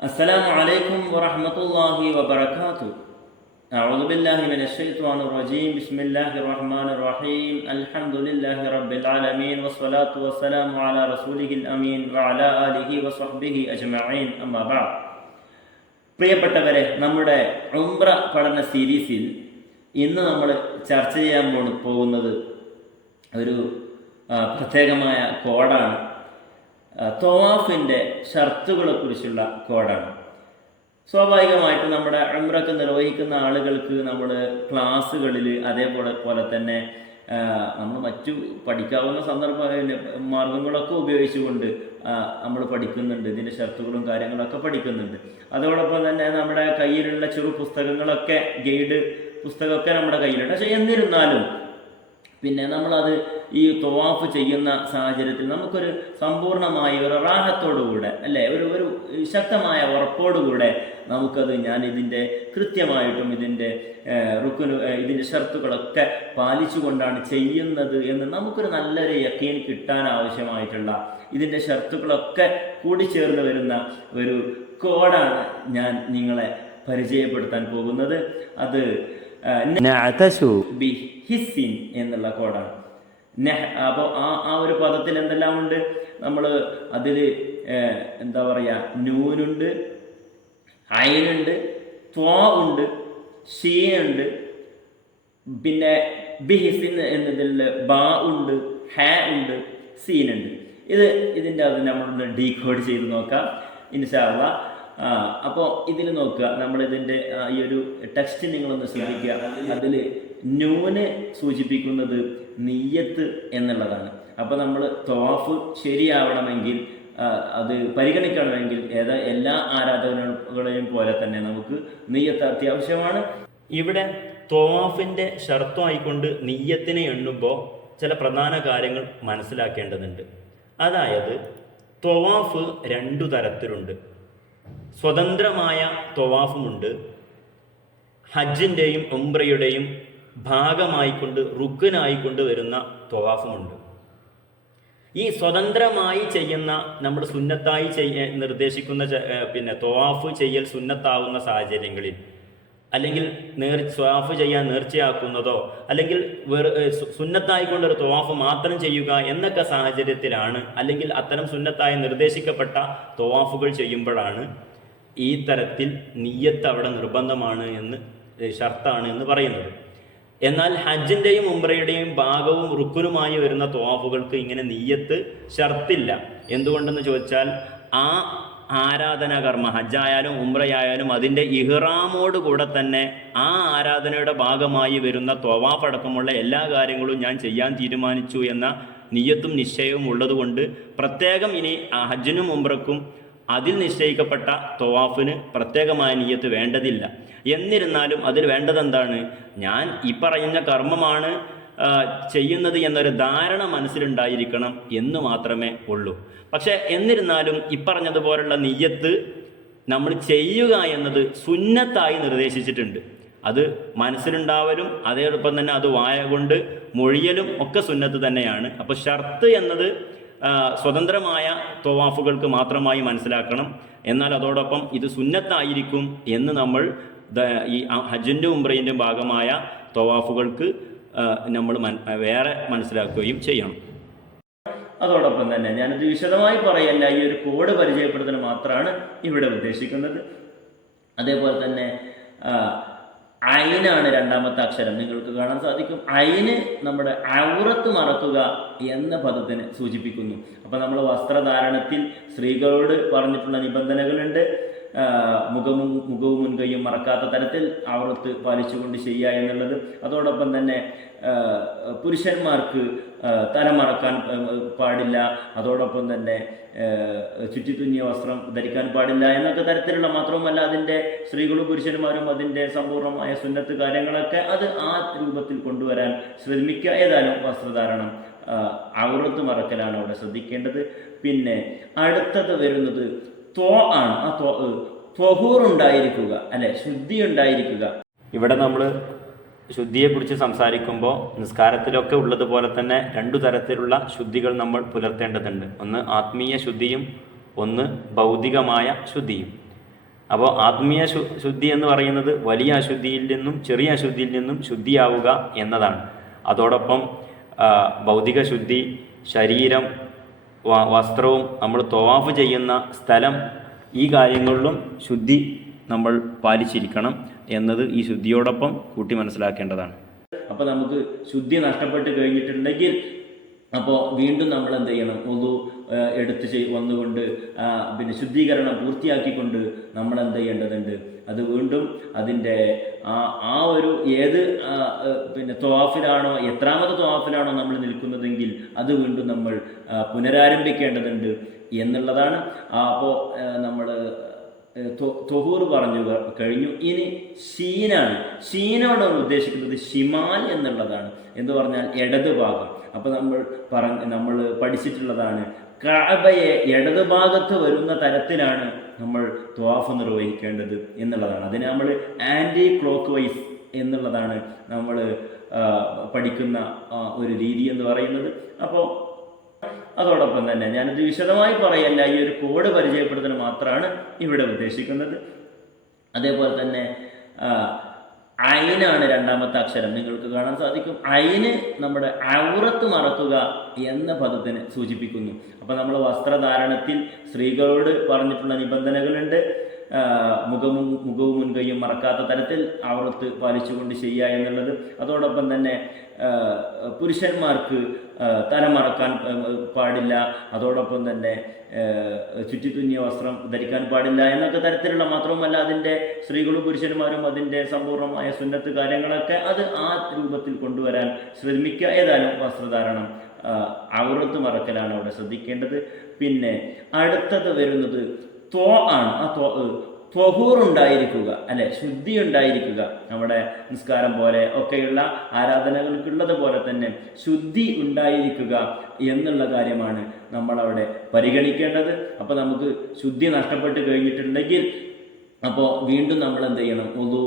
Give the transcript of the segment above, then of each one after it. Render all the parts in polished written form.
السلام عليكم ورحمة الله وبركاته. أعوذ بالله من الشيطان الرجيم. بسم الله الرحمن الرحيم. الحمد لله رب العالمين والصلاة والسلام على رسوله الأمين وعلى آله وصحبه أجمعين. أما بعد. പ്രിയപ്പെട്ടവരെ, നമ്മുടെ ഉംറ പഠന സീരീസിൽ ഇന്ന് നമ്മൾ ചർച്ച ചെയ്യാൻ പോകുന്നത് ഒരു പ്രത്യേകമായ കോഡാണ്. തവാഫിൻ്റെ ഷർത്തുകളെ കുറിച്ചുള്ള കോഡാണ്. സ്വാഭാവികമായിട്ട് നമ്മുടെ ഉംറക്ക് നിർവഹിക്കുന്ന ആളുകൾക്ക് നമ്മൾ ക്ലാസ്സുകളിൽ അതേപോലെ തന്നെ നമ്മൾ മറ്റു പഠിക്കാവുന്ന മാർഗങ്ങളൊക്കെ ഉപയോഗിച്ചുകൊണ്ട് നമ്മൾ പഠിക്കുന്നുണ്ട്. ഇതിൻ്റെ ഷർത്തുകളും കാര്യങ്ങളൊക്കെ പഠിക്കുന്നുണ്ട്. അതോടൊപ്പം തന്നെ നമ്മുടെ കയ്യിലുള്ള ചെറു പുസ്തകങ്ങളൊക്കെ, ഗൈഡ് പുസ്തകമൊക്കെ നമ്മുടെ കയ്യിലുണ്ട്. പക്ഷേ എന്നിരുന്നാലും പിന്നെ നമ്മളത് ഈ തവാഫ് ചെയ്യുന്ന സാഹചര്യത്തിൽ നമുക്കൊരു സമ്പൂർണമായ ഒരു റാഹത്തോടുകൂടെ, അല്ലേ, ഒരു ശക്തമായ ഉറപ്പോടുകൂടെ നമുക്കത് ഇതിൻ്റെ കൃത്യമായിട്ടും ഇതിൻ്റെ ഇതിൻ്റെ ഷർത്തുകളൊക്കെ പാലിച്ചുകൊണ്ടാണ് ചെയ്യുന്നത് എന്ന് നമുക്കൊരു നല്ലൊരു യഖീൻ കിട്ടാൻ ആവശ്യമായിട്ടുള്ള ഇതിൻ്റെ ഷർത്തുകളൊക്കെ കൂടിച്ചേർന്ന് വരുന്ന ഒരു കോഡാണ് ഞാൻ നിങ്ങളെ പരിചയപ്പെടുത്താൻ പോകുന്നത്. അത് ഹിസ്സിൻ എന്നുള്ള കോഡാണ്. അപ്പോൾ ആ ഒരു പദത്തിൽ എന്തെല്ലാം ഉണ്ട്? നമ്മൾ അതിൽ എന്താ പറയുക, നൂനുണ്ട്, ഐനുണ്ട്, ത്വാ ഉണ്ട്, ഷീനുണ്ട്, പിന്നെ ബിഹിസിൻ എന്നതിൽ ബാ ഉണ്ട്, ഹ ഉണ്ട്, സീനുണ്ട്. ഇതിൻ്റെ അത് നമ്മളൊന്ന് ഡീകോഡ് ചെയ്ത് നോക്കാം ഇൻഷാ അല്ലാഹ്. അപ്പോൾ ഇതിൽ നോക്കുക, നമ്മളിതിൻ്റെ ഈ ഒരു ടെക്സ്റ്റ് നിങ്ങളൊന്ന് ശ്രദ്ധിക്കുക. അതിൽ നൂന് സൂചിപ്പിക്കുന്നത് നിയ്യത്ത് എന്നുള്ളതാണ്. അപ്പോൾ നമ്മൾ തവാഫ് ശരിയാവണമെങ്കിൽ, അത് പരിഗണിക്കണമെങ്കിൽ എല്ലാ ആരാധനകളെയും പോലെ തന്നെ നമുക്ക് നിയ്യത്ത് അത്യാവശ്യമാണ്. ഇവിടെ തവാഫിൻ്റെ ഷർത്തായിക്കൊണ്ട് നിയ്യത്തിനെ എണ്ണുമ്പോൾ ചില പ്രധാന കാര്യങ്ങൾ മനസ്സിലാക്കേണ്ടതുണ്ട്. അതായത് തവാഫ് രണ്ടു തരത്തിലുണ്ട്. സ്വതന്ത്രമായ തവാഫുമുണ്ട്, ഹജ്ജിൻ്റെയും ഉംറയുടെയും ഭാഗമായിക്കൊണ്ട് റുക്നായിക്കൊണ്ട് വരുന്ന തവാഫുമുണ്ട്. ഈ സ്വതന്ത്രമായി ചെയ്യുന്ന, നമ്മൾ സുന്നത്തായി നിർദ്ദേശിക്കുന്ന തവാഫ് ചെയ്യൽ സുന്നത്താവുന്ന സാഹചര്യങ്ങളിൽ, അല്ലെങ്കിൽ തവാഫ് ചെയ്യാൻ നേർച്ചയാക്കുന്നതോ അല്ലെങ്കിൽ സുന്നത്തായിക്കൊണ്ടൊരു തവാഫ് മാത്രം ചെയ്യുക എന്നൊക്കെ സാഹചര്യത്തിലാണ്, അല്ലെങ്കിൽ അത്തരം സുന്നത്തായി നിർദ്ദേശിക്കപ്പെട്ട തവാഫുകൾ ചെയ്യുമ്പോഴാണ് ഈ തരത്തിൽ നിയ്യത്ത് അവിടെ നിർബന്ധമാണ് ഷർത്താണ് എന്ന് പറയുന്നത്. എന്നാൽ ഹജ്ജിൻ്റെയും ഉംറയുടെയും ഭാഗവും റുക്കുനുമായി വരുന്ന തവാഫുകൾക്ക് ഇങ്ങനെ നിയ്യത്ത് ഷർത്തില്ല. എന്തുകൊണ്ടെന്ന് ചോദിച്ചാൽ, ആ ആരാധനാകർമ്മ, ഹജ്ജായാലും ഉംറയായാലും അതിൻ്റെ ഇഹ്റാമോട് കൂടെ തന്നെ ആ ആരാധനയുടെ ഭാഗമായി വരുന്ന തവാഫ് അടക്കമുള്ള എല്ലാ കാര്യങ്ങളും ഞാൻ ചെയ്യാൻ തീരുമാനിച്ചു എന്ന നിയ്യത്തും നിശ്ചയവും ഉള്ളതുകൊണ്ട് പ്രത്യേകം ഇനി ഹജ്ജിനും ഉംറക്കും അതിൽ നിശ്ചയിക്കപ്പെട്ട തവാഫിന് പ്രത്യേകമായ നിയ്യത്ത് വേണ്ടതില്ല. എന്നിരുന്നാലും അതിൽ വേണ്ടതെന്താണ്? ഞാൻ ഈ പറയുന്ന കർമ്മമാണ് ചെയ്യുന്നത് എന്നൊരു ധാരണ മനസ്സിലുണ്ടായിരിക്കണം എന്ന് മാത്രമേ ഉള്ളൂ. പക്ഷേ എന്നിരുന്നാലും ഇപ്പറഞ്ഞതുപോലുള്ള നിയ്യത്ത് നമ്മൾ ചെയ്യുക എന്നത് സുന്നത്തായി നിർദ്ദേശിച്ചിട്ടുണ്ട്. അത് മനസ്സിലുണ്ടാവലും അതോടൊപ്പം തന്നെ അത് വായ കൊണ്ട് മൊഴിയലും ഒക്കെ സുന്നത്ത് തന്നെയാണ്. അപ്പോൾ ഷർത്ത് എന്നത് സ്വതന്ത്രമായ തവാഫുകൾക്ക് മാത്രമായി മനസ്സിലാക്കണം. എന്നാൽ അതോടൊപ്പം ഇത് സുന്നത്തായിരിക്കും എന്ന് നമ്മൾ ഈ ഹജ്ജിൻ്റെ ഉംറയിൻ്റെ ഭാഗമായ തവാഫുകൾക്ക് നമ്മൾ വേറെ മനസ്സിലാക്കുകയും ചെയ്യണം. അതോടൊപ്പം തന്നെ ഞാനത് വിശദമായി പറയല്ല, ഈ ഒരു കോഡ് പരിചയപ്പെടുത്തൽ മാത്രമാണ് ഇവിടെ ഉദ്ദേശിക്കുന്നത്. അതേപോലെ തന്നെ ഐനാണ് രണ്ടാമത്തെ അക്ഷരം. നിങ്ങൾക്ക് കാണാൻ സാധിക്കും, ഐന് നമ്മുടെ ഔറത്ത് മറക്കുക എന്ന പദത്തിന് സൂചിപ്പിക്കുന്നു. അപ്പോൾ നമ്മൾ വസ്ത്രധാരണത്തിൽ സ്ത്രീകളോട് പറഞ്ഞിട്ടുള്ള നിബന്ധനകളുണ്ട്. മുഖവും മുൻകൈയും മറക്കാത്ത തരത്തിൽ ഔറത്ത് പാലിച്ചുകൊണ്ട് ചെയ്യുക എന്നുള്ളത്. അതോടൊപ്പം തന്നെ പുരുഷന്മാർക്ക് തല മറക്കാൻ പാടില്ല, അതോടൊപ്പം തന്നെ ചുറ്റിത്തുന്നിയ വസ്ത്രം ധരിക്കാൻ പാടില്ല എന്നൊക്കെ തരത്തിലുള്ള, മാത്രവുമല്ല അതിൻ്റെ സ്ത്രീകളും പുരുഷന്മാരും അതിൻ്റെ സമ്പൂർണ്ണമായ സുന്നത്ത് കാര്യങ്ങളൊക്കെ അത് ആ രൂപത്തിൽ കൊണ്ടുവരാൻ ശ്രമിക്കുക. ഏതായാലും വസ്ത്രധാരണം, ഔറത്ത് മറക്കലാണ് അവിടെ ശ്രദ്ധിക്കേണ്ടത്. പിന്നെ അടുത്തത് വരുന്നത് ത്വ ആണ്. ആ ത്വഹൂർ ഉണ്ടായിരിക്കുക, അല്ലെ, ശുദ്ധി ഉണ്ടായിരിക്കുക. ഇവിടെ നമ്മൾ ശുദ്ധിയെക്കുറിച്ച് സംസാരിക്കുമ്പോൾ നിസ്കാരത്തിലൊക്കെ ഉള്ളതുപോലെ തന്നെ രണ്ടു തരത്തിലുള്ള ശുദ്ധികൾ നമ്മൾ പുലർത്തേണ്ടതുണ്ട്. ഒന്ന് ആത്മീയ ശുദ്ധിയും ഒന്ന് ഭൗതികമായ ശുദ്ധിയും. അപ്പോൾ ആത്മീയ ശുദ്ധി എന്ന് പറയുന്നത് വലിയ അശുദ്ധിയിൽ നിന്നും ചെറിയ അശുദ്ധിയിൽ നിന്നും ശുദ്ധിയാവുക എന്നതാണ്. അതോടൊപ്പം ഭൗതിക ശുദ്ധി, ശരീരം, വസ്ത്രവും, നമ്മൾ തവാഫ് ചെയ്യുന്ന സ്ഥലം, ഈ കാര്യങ്ങളിലും ശുദ്ധി നമ്മൾ പാലിച്ചിരിക്കണം എന്നത് ഈ ശുദ്ധിയോടൊപ്പം കൂട്ടി മനസ്സിലാക്കേണ്ടതാണ്. അപ്പോൾ നമുക്ക് ശുദ്ധി നഷ്ടപ്പെട്ട് കഴിഞ്ഞിട്ടുണ്ടെങ്കിൽ അപ്പോൾ വീണ്ടും നമ്മൾ എന്ത് ചെയ്യണം? ഒന്നു എടുത്ത് വന്നുകൊണ്ട് പിന്നെ ശുദ്ധീകരണം പൂർത്തിയാക്കിക്കൊണ്ട് നമ്മൾ എന്ത് ചെയ്യേണ്ടതുണ്ട്? അത് വീണ്ടും അതിൻ്റെ ആ ഒരു ഏത് പിന്നെ ത്വാഫിലാണോ, എത്രാമത്തെ ത്വാഫിലാണോ നമ്മൾ നിൽക്കുന്നതെങ്കിൽ അത് വീണ്ടും നമ്മൾ പുനരാരംഭിക്കേണ്ടതുണ്ട് എന്നുള്ളതാണ്. അപ്പോൾ നമ്മൾ തൊഹൂർ പറഞ്ഞു കഴിഞ്ഞു. ഇനി ഷീനാണ് ഉദ്ദേശിക്കുന്നത് ഷിമാൽ എന്നുള്ളതാണ്. എന്ന് പറഞ്ഞാൽ ഇടത് ഭാഗം. അപ്പോൾ നമ്മൾ പഠിച്ചിട്ടുള്ളതാണ്, കഅബയെ ഇടത് ഭാഗത്ത് വരുന്ന തരത്തിലാണ് നമ്മൾ ത്വാഫ് നിർവഹിക്കേണ്ടത് എന്നുള്ളതാണ്. അതിന് നമ്മൾ ആൻറ്റി ക്ലോക്ക് വൈസ് എന്നുള്ളതാണ് നമ്മൾ പഠിക്കുന്ന ഒരു രീതി എന്ന് പറയുന്നത്. അപ്പോൾ അതോടൊപ്പം തന്നെ ഞാനിത് വിശദമായി പറയല്ല, ഈ ഒരു കോഡ് പരിചയപ്പെടുത്താൻ മാത്രമാണ് ഇവിടെ ഉദ്ദേശിക്കുന്നത്. അതേപോലെ തന്നെ ഐനാണ് രണ്ടാമത്തെ അക്ഷരം. നിങ്ങൾക്ക് കാണാൻ സാധിക്കും, ഐന് നമ്മുടെ ഔറത്ത് മറക്കുക എന്ന പദത്തിനെ സൂചിപ്പിക്കുന്നു. അപ്പോൾ നമ്മൾ വസ്ത്രധാരണത്തിൽ സ്ത്രീകളോട് പറഞ്ഞിട്ടുള്ള നിബന്ധനകളുണ്ട്. മുഖവും മുൻകൈയും മറക്കാത്ത തരത്തിൽ ഔറത്ത് പാലിച്ചുകൊണ്ട് ചെയ്യുക എന്നുള്ളത്. അതോടൊപ്പം തന്നെ പുരുഷന്മാർക്ക് തല മറക്കാൻ പാടില്ല. അതോടൊപ്പം തന്നെ ചുറ്റിത്തുന്നിയ വസ്ത്രം ധരിക്കാൻ പാടില്ല എന്നൊക്കെ തരത്തിലുള്ള, മാത്രവുമല്ല അതിൻ്റെ സ്ത്രീകളും പുരുഷന്മാരും അതിൻ്റെ സമ്പൂർണ്ണമായ സുന്നത്ത് കാര്യങ്ങളൊക്കെ അത് ആ രൂപത്തിൽ കൊണ്ടുവരാൻ ശ്രമിക്കുക. ഏതായാലും വസ്ത്രധാരണം, ഔറത്ത് മറക്കലാണ് അവിടെ ശ്രദ്ധിക്കേണ്ടത്. പിന്നെ അടുത്തത് വരുന്നത് ത്വ ആണ്. ആ ത്വഹൂർ ഉണ്ടായിരിക്കുക, അല്ലെ, ശുദ്ധി ഉണ്ടായിരിക്കുക. നമ്മുടെ നിസ്കാരം പോലെ ഒക്കെയുള്ള ആരാധനകൾക്കുള്ളത് പോലെ തന്നെ ശുദ്ധി ഉണ്ടായിരിക്കുക എന്നുള്ള കാര്യമാണ് നമ്മളവിടെ പരിഗണിക്കേണ്ടത്. അപ്പോൾ നമുക്ക് ശുദ്ധി നഷ്ടപ്പെട്ട് കഴിഞ്ഞിട്ടുണ്ടെങ്കിൽ അപ്പോൾ വീണ്ടും നമ്മൾ എന്ത് ചെയ്യണം? ഒന്നു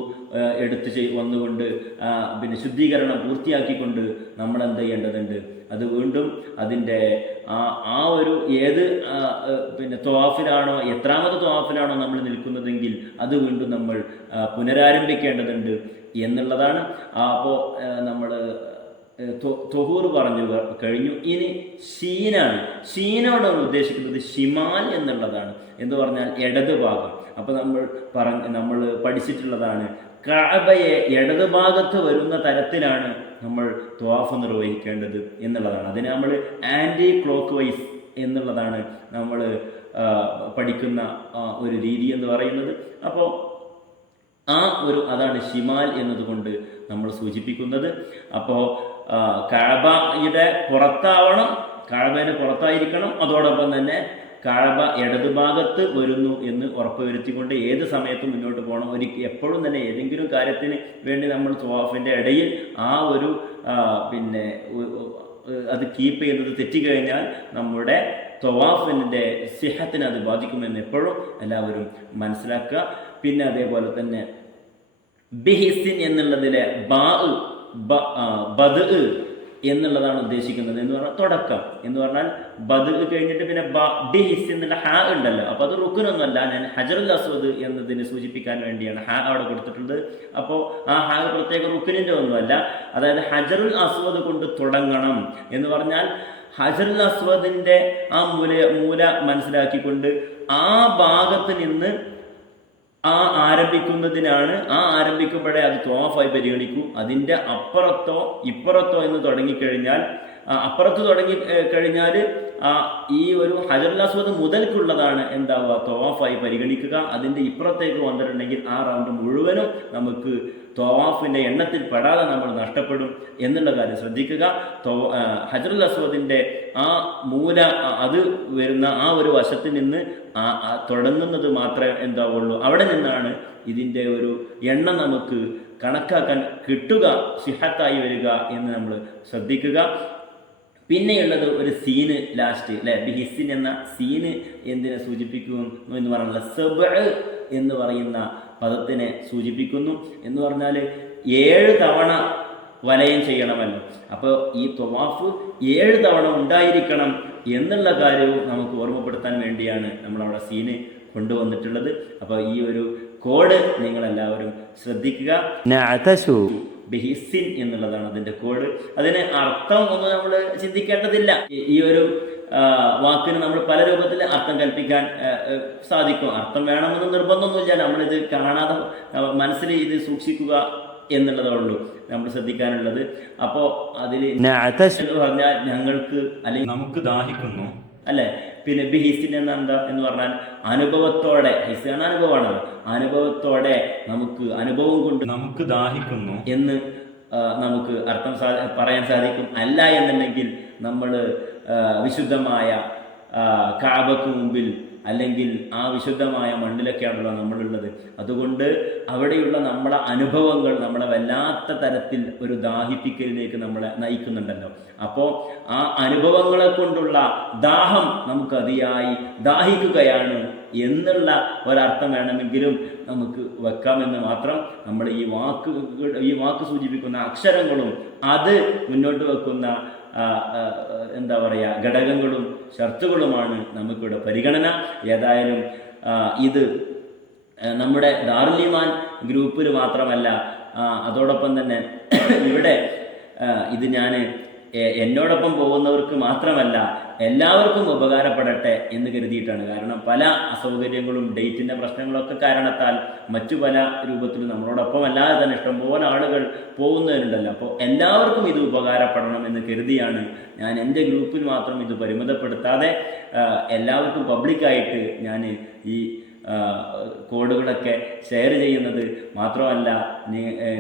എടുത്ത് വന്നുകൊണ്ട് പിന്നെ ശുദ്ധീകരണം പൂർത്തിയാക്കിക്കൊണ്ട് നമ്മൾ എന്ത് ചെയ്യേണ്ടതുണ്ട്? അത് വീണ്ടും അതിൻ്റെ ആ ഒരു ഏത് പിന്നെ ത്വാഫിലാണോ, എത്രാമത്തെ ത്വാഫിലാണോ നമ്മൾ നിൽക്കുന്നതെങ്കിൽ അത് വീണ്ടും നമ്മൾ പുനരാരംഭിക്കേണ്ടതുണ്ട് എന്നുള്ളതാണ്. അപ്പോൾ നമ്മൾ തൊഹൂർ പറഞ്ഞു കഴിഞ്ഞു. ഇനി ഷീനാണ് ഉദ്ദേശിക്കുന്നത് ഷിമാൽ എന്നുള്ളതാണ്. എന്ന് പറഞ്ഞാൽ ഇടത് ഭാഗം. അപ്പോൾ നമ്മൾ പഠിച്ചിട്ടുള്ളതാണ്, കഅബയെ ഇടത് ഭാഗത്ത് വരുന്ന തരത്തിലാണ് നമ്മൾ ത്വാഫ് നിർവഹിക്കേണ്ടത് എന്നുള്ളതാണ്. അതിന് നമ്മൾ ആൻറ്റി ക്ലോക്ക് വൈസ് എന്നുള്ളതാണ് നമ്മൾ പഠിക്കുന്ന ഒരു രീതി എന്ന് പറയുന്നത്. അപ്പോൾ അതാണ് ഷിമാൽ എന്നതുകൊണ്ട് നമ്മൾ സൂചിപ്പിക്കുന്നത്. അപ്പോൾ കഅബയുടെ പുറത്താവണം, കഅബയുടെ പുറത്തായിരിക്കണം. അതോടൊപ്പം തന്നെ കഅബ ഇടത് ഭാഗത്ത് വരുന്നു എന്ന് ഉറപ്പുവരുത്തിക്കൊണ്ട് ഏത് സമയത്തും മുന്നോട്ട് പോകണം. എപ്പോഴും തന്നെ ഏതെങ്കിലും കാര്യത്തിന് വേണ്ടി നമ്മൾ ത്വാഫിൻ്റെ ഇടയിൽ ഒരു പിന്നെ അത് കീപ്പ് ചെയ്യുന്നത് തെറ്റിക്കഴിഞ്ഞാൽ നമ്മുടെ ത്വാഫിൻ്റെ സിഹത്തിനെ അത് ബാധിക്കുമെന്ന് എപ്പോഴും എല്ലാവരും മനസ്സിലാക്കുക. പിന്നെ അതേപോലെ തന്നെ ബിഹിസിൻ എന്നുള്ളതിലെ ബദ് എന്നുള്ളതാണ് ഉദ്ദേശിക്കുന്നത്. എന്ന് പറഞ്ഞാൽ തുടക്കം എന്ന് പറഞ്ഞാൽ ബദ് കഴിഞ്ഞിട്ട് പിന്നെ ബിഹിസ് എന്നുള്ള ഹാ ഉണ്ടല്ലോ. അപ്പോൾ അത് റുക്കുനൊന്നുമല്ല, ഞാൻ ഹജറുൽ അസ്വദ് എന്നതിനെ സൂചിപ്പിക്കാൻ വേണ്ടിയാണ് ഹാ അവിടെ കൊടുത്തിട്ടുള്ളത്. അപ്പോൾ ആ ഹാ പ്രത്യേക റുക്കുനിൻ്റെ ഒന്നുമല്ല. അതായത് ഹജറുൽ അസ്വദ് കൊണ്ട് തുടങ്ങണം എന്ന് പറഞ്ഞാൽ ഹജറുൽ അസ്വദിൻ്റെ ആ മൂല മനസ്സിലാക്കിക്കൊണ്ട് ആ ഭാഗത്ത് നിന്ന് ആരംഭിക്കുന്നതിനാണ്. ആരംഭിക്കുമ്പോഴേ അത് ത്വാഫായി പരിഗണിക്കൂ. അതിൻ്റെ അപ്പുറത്തോ ഇപ്പുറത്തോ എന്ന് തുടങ്ങിക്കഴിഞ്ഞാൽ, അപ്പുറത്ത് തുടങ്ങിക്കഴിഞ്ഞാൽ ഈ ഒരു ഹജറുൽ അസ്വദ് മുതൽക്കുള്ളതാണ് എന്താവുക, ത്വാഫായി പരിഗണിക്കുക. അതിൻ്റെ ഇപ്പുറത്തേക്ക് വന്നിട്ടുണ്ടെങ്കിൽ ആ റൗണ്ട് മുഴുവനും നമുക്ക് ത്വാഫിൻ്റെ എണ്ണത്തിൽ പെടാതെ നമ്മൾ നഷ്ടപ്പെടും എന്നുള്ള കാര്യം ശ്രദ്ധിക്കുക. ഹജറുൽ അസ്വദിൻ്റെ ആ മൂല അത് വരുന്ന ആ ഒരു വശത്തിൽ നിന്ന് തുടങ്ങുന്നത് മാത്രമേ എന്താവുള്ളൂ. അവിടെ നിന്നാണ് ഇതിൻ്റെ ഒരു എണ്ണം നമുക്ക് കണക്കാക്കാൻ കിട്ടുക, സിഹത്തായി വരിക എന്ന് നമ്മൾ ശ്രദ്ധിക്കുക. പിന്നെയുള്ളത് ഒരു സീന് ലാസ്റ്റ്, അല്ലെ, ബിഹിസിൻ എന്ന സീന് എന്തിനെ സൂചിപ്പിക്കുന്നു എന്ന് പറഞ്ഞാൽ സബ്അ എന്ന് പറയുന്ന പദത്തിനെ സൂചിപ്പിക്കുന്നു. എന്ന് പറഞ്ഞാൽ 7 തവണ വലയം ചെയ്യണമല്ലോ. അപ്പോൾ ഈ ത്വാഫ് 7 തവണ ഉണ്ടായിരിക്കണം എന്നുള്ള കാര്യവും നമുക്ക് ഓർമ്മപ്പെടുത്താൻ വേണ്ടിയാണ് നമ്മളവിടെ സീന് കൊണ്ടുവന്നിട്ടുള്ളത്. അപ്പോൾ ഈ ഒരു കോഡ് നിങ്ങളെല്ലാവരും ശ്രദ്ധിക്കുക. ബിഹിസിൻ എന്നുള്ളതാണ് അതിൻ്റെ കോഡ്. അതിന് അർത്ഥം ഒന്നും നമ്മൾ ചിന്തിക്കേണ്ടതില്ല. ഈ ഒരു വാക്കിന് നമ്മൾ പല രൂപത്തിൽ അർത്ഥം കൽപ്പിക്കാൻ സാധിക്കും. അർത്ഥം വേണമെന്ന് നിർബന്ധമൊന്നുമില്ല. നമ്മളിത് കാണാതെ മനസ്സിൽ ഇത് സൂക്ഷിക്കുക എന്നുള്ളതേ ഉള്ളൂ നമ്മൾ ശ്രദ്ധിക്കാനുള്ളത്. അപ്പോൾ അതിൽ എന്ന് പറഞ്ഞാൽ ഞങ്ങൾക്ക് അല്ലെങ്കിൽ നമുക്ക് ദാഹിക്കുന്നു അല്ലേ. പിന്നെ ബിഹിസിൻ എന്താ എന്ന് പറഞ്ഞാൽ അനുഭവത്തോടെ, ഹിസാണ് അനുഭവമാണല്ലോ, അനുഭവത്തോടെ നമുക്ക് അനുഭവം കൊണ്ട് നമുക്ക് ദാഹിക്കുന്നു എന്ന് നമുക്ക് അർത്ഥം പറയാൻ സാധിക്കും. അല്ല എന്നുണ്ടെങ്കിൽ നമ്മൾ വിശുദ്ധമായ കഅബക്ക് മുമ്പിൽ അല്ലെങ്കിൽ ആ വിശുദ്ധമായ മണ്ണിലൊക്കെയാണല്ലോ നമ്മളുള്ളത്. അതുകൊണ്ട് അവിടെയുള്ള നമ്മളെ അനുഭവങ്ങൾ നമ്മളെ വല്ലാത്ത തരത്തിൽ ഒരു ദാഹിപ്പിക്കലിലേക്ക് നമ്മളെ നയിക്കുന്നുണ്ടല്ലോ. അപ്പോൾ ആ അനുഭവങ്ങളെ കൊണ്ടുള്ള ദാഹം നമുക്ക് അതിയായി ദാഹിക്കുകയാണ് എന്നുള്ള ഒരർത്ഥം വേണമെങ്കിലും നമുക്ക് വെക്കാമെന്ന് മാത്രം. നമ്മൾ ഈ വാക്ക് സൂചിപ്പിക്കുന്ന അക്ഷരങ്ങളും അത് മുന്നോട്ട് വെക്കുന്ന എന്താ പറയുക ഘടകങ്ങളും ഷർത്തുകളുമാണ് നമുക്കിവിടെ പരിഗണന. ഏതായാലും ഇത് നമ്മുടെ ദാറുൽ ഈമാൻ ഗ്രൂപ്പിൽ മാത്രമല്ല, അതോടൊപ്പം തന്നെ ഇവിടെ ഇത് ഞാൻ എന്നോടൊപ്പം പോകുന്നവർക്ക് മാത്രമല്ല എല്ലാവർക്കും ഉപകാരപ്പെടട്ടെ എന്ന് കരുതിയിട്ടാണ്. കാരണം പല അസൗകര്യങ്ങളും ഡേറ്റിൻ്റെ പ്രശ്നങ്ങളൊക്കെ കാരണത്താൽ മറ്റു പല രൂപത്തിലും നമ്മളോടൊപ്പം അല്ലാതെ തന്നെ ഇഷ്ടംപോലെ ആളുകൾ പോകുന്നവരുണ്ടല്ലോ. അപ്പോൾ എല്ലാവർക്കും ഇത് ഉപകാരപ്പെടണം എന്ന് കരുതിയാണ് ഞാൻ എൻ്റെ ഗ്രൂപ്പിൽ മാത്രം ഇത് പരിമിതപ്പെടുത്താതെ എല്ലാവർക്കും പബ്ലിക്കായിട്ട് ഞാൻ ഈ കോഡുകളൊക്കെ ഷെയർ ചെയ്യുന്നത്. മാത്രമല്ല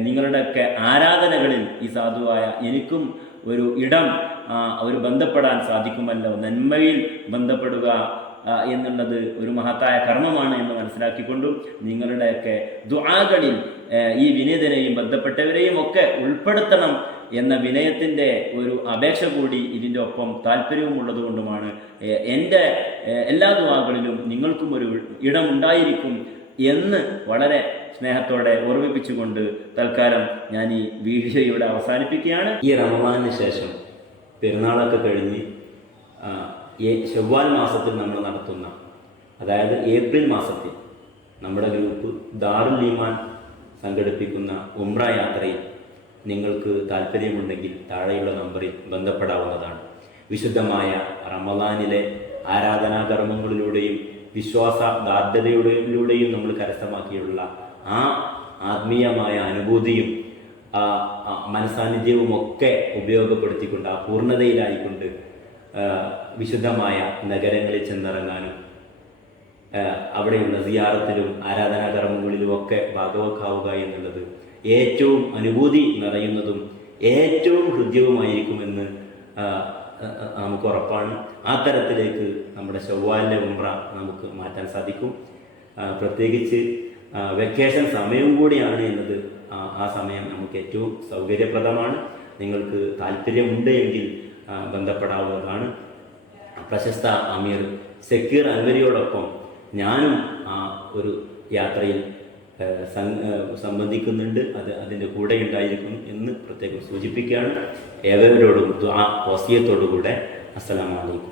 നിങ്ങളുടെയൊക്കെ ആരാധനകളിൽ ഈ സാധുവായ എനിക്കും ഒരു ഇടം ഒരു ബന്ധപ്പെടാൻ സാധിക്കുമല്ലോ. നന്മയിൽ ബന്ധപ്പെടുക എന്നുള്ളത് ഒരു മഹത്തായ കർമ്മമാണ് എന്ന് മനസ്സിലാക്കിക്കൊണ്ടും നിങ്ങളുടെയൊക്കെ ദുആകളിൽ ഈ വിനീതനെയും ബന്ധപ്പെട്ടവരെയും ഒക്കെ ഉൾപ്പെടുത്തണം എന്ന വിനയത്തിൻ്റെ ഒരു അപേക്ഷ കൂടി ഇതിൻ്റെ ഒപ്പം താല്പര്യവും ഉള്ളതുകൊണ്ടുമാണ് എൻ്റെ എല്ലാ ദുആകളിലും നിങ്ങൾക്കും ഒരു ഇടമുണ്ടായിരിക്കും എന്ന് വളരെ സ്നേഹത്തോടെ ഓർമ്മിപ്പിച്ചുകൊണ്ട് തൽക്കാലം ഞാൻ ഈ വീഡിയോ ഇവിടെ അവസാനിപ്പിക്കുകയാണ്. ഈ റമദാനിന് ശേഷം പെരുന്നാളൊക്കെ കഴിഞ്ഞ് ശവ്വാൽ മാസത്തിൽ നമ്മൾ നടത്തുന്ന, അതായത് ഏപ്രിൽ മാസത്തിൽ നമ്മുടെ ഗ്രൂപ്പ് ദാറുൽ ഈമാൻ സംഘടിപ്പിക്കുന്ന ഉംറ യാത്രയിൽ നിങ്ങൾക്ക് താല്പര്യമുണ്ടെങ്കിൽ താഴെയുള്ള നമ്പറിൽ ബന്ധപ്പെടാവുന്നതാണ്. വിശുദ്ധമായ റമദാനിലെ ആരാധനാകർമ്മങ്ങളിലൂടെയും വിശ്വാസദാർഢ്യതയിലൂടെയും നമ്മൾ കരസ്ഥമാക്കിയുള്ള ആ ആത്മീയമായ അനുഭൂതിയും മനസാന്നിധ്യവും ഒക്കെ ഉപയോഗപ്പെടുത്തിക്കൊണ്ട് ആ പൂർണ്ണതയിലായിക്കൊണ്ട് വിശുദ്ധമായ നഗരങ്ങളിൽ ചെന്നിറങ്ങാനും അവിടെയുള്ള സിയാറത്തിലും ആരാധനാകർമ്മങ്ങളിലുമൊക്കെ ഭാഗവക്കാവുക എന്നുള്ളത് ഏറ്റവും അനുഭൂതി നിറയുന്നതും ഏറ്റവും ഹൃദ്യവുമായിരിക്കുമെന്ന് നമുക്ക് ഉറപ്പാണ്. ആ തരത്തിലേക്ക് നമ്മുടെ ശവ്വാലിലെ ഉംറ നമുക്ക് മാറ്റാൻ സാധിക്കും. പ്രത്യേകിച്ച് വെക്കേഷൻ സമയവും കൂടിയാണ് എന്നത് ആ സമയം നമുക്ക് ഏറ്റവും സൗകര്യപ്രദമാണ്. നിങ്ങൾക്ക് താല്പര്യമുണ്ട് എങ്കിൽ ബന്ധപ്പെടാവുന്നതാണ്. പ്രശസ്ത അമീർ സക്കീർ അൻവരിയോടൊപ്പം ഞാനും ആ ഒരു യാത്രയിൽ സംബന്ധിക്കുന്നുണ്ട്. അതിൻ്റെ കൂടെ ഉണ്ടായിരിക്കും എന്ന് പ്രത്യേകം സൂചിപ്പിക്കുകയാണ്. ഏവരോടും ദുആ വസിയത്തോടുകൂടെ അസ്സലാമു അലൈക്കും.